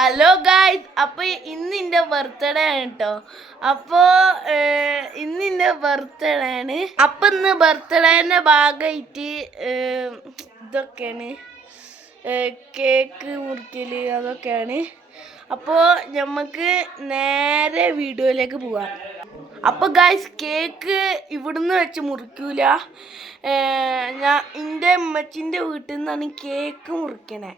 Hello guys, അപ്പോൾ ഇന്നെൻ്റെ birthday ആണ് കേട്ടോ. അപ്പോൾ ഇന്നെൻ്റെ ബർത്ത്ഡേ ആണ്. അപ്പം ഇന്ന് ബർത്ത്ഡേൻ്റെ ഭാഗമായിട്ട് ഇതൊക്കെയാണ്, കേക്ക് മുറിക്കൽ അതൊക്കെയാണ്. അപ്പോൾ നമുക്ക് നേരെ വീഡിയോയിലേക്ക് പോവാം. അപ്പോൾ ഗായ്സ്, കേക്ക് ഇവിടുന്ന് വെച്ച് മുറിക്കൂല. എൻ്റെ അമ്മച്ചിൻ്റെ വീട്ടിൽ നിന്നാണ് കേക്ക് മുറിക്കണേ.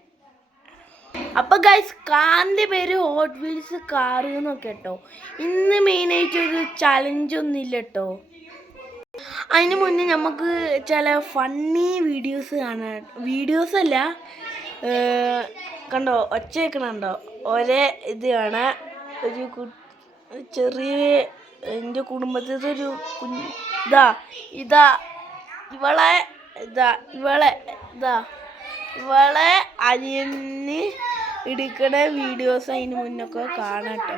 അപ്പോൾ ഗൈസ്, കാറിൻ്റെ പേര് ഹോട്ട് വീൽസ് കാർ എന്നൊക്കെ കേട്ടോ. ഇന്ന് മെയിനായിട്ടൊരു ചലഞ്ചൊന്നും ഇല്ല കേട്ടോ. അതിന് മുന്നേ നമുക്ക് ചില ഫണ്ണി വീഡിയോസ് കാണാൻ, വീഡിയോസല്ല, കണ്ടോ ഒച്ച കേൾക്കണുണ്ടോ, ഒരേ ഇത് കാണാൻ. ഒരു ചെറിയ എൻ്റെ കുടുംബത്തിലത്തെ ഒരു ഇവളെ അനിയന് എടുക്കണ വീഡിയോസ് അതിന് മുന്നൊക്കെ കാണട്ടോ.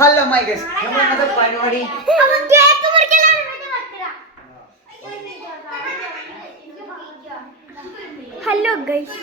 ഹലോ മൈ ഗൈസ്, നമ്മൾ ഇന്നത്തെ പരിപാടി ഹലോ ഗൈസ്.